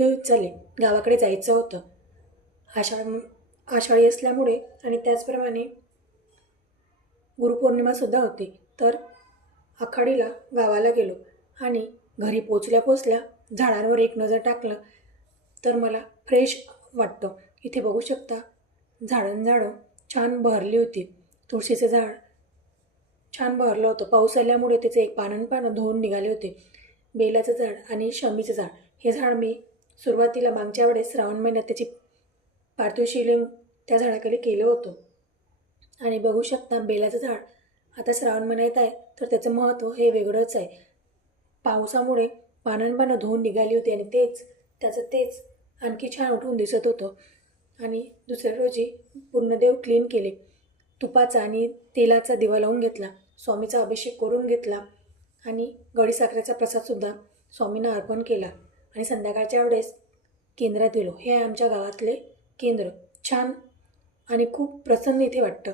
दिवस झाले गावाकडे जायचं होतं. आषाढी असल्यामुळे आणि त्याचप्रमाणे गुरुपौर्णिमासुद्धा होती. तर आखाडीला गावाला गेलो आणि घरी पोचल्या झाडांवर एक नजर टाकलं तर मला फ्रेश वाटतं. इथे बघू शकता झाडं छान बहरली होती. तुळशीचं झाड छान बहरलं होतं. पाऊस आल्यामुळे त्याचे एक पानं धुवून निघाले होते. बेलाचं झाड आणि शमीचं झाड, हे झाड मी सुरुवातीला मागच्या वेळेस श्रावण महिन्यात त्याची पार्थिव शिवलिंग त्या झाडाखाली केलं होतं. आणि बघू शकता बेलाचं झाड आता श्रावण महिन्यात आहे तर त्याचं महत्त्व हे वेगळंच आहे. पावसामुळे पानं धुवून निघाली होती आणि तेच आणखी छान उठून दिसत होतं. आणि दुसऱ्या रोजी पूर्ण देव क्लीन केले. तुपाचा आणि तेलाचा दिवा लावून घेतला, स्वामीचा अभिषेक करून घेतला आणि गडी साखरेचा प्रसादसुद्धा स्वामींना अर्पण केला. आणि संध्याकाळच्या वेळेस केंद्रात गेलो. हे आहे आमच्या गावातले केंद्र. छान आणि खूप प्रसन्न इथे वाटतं.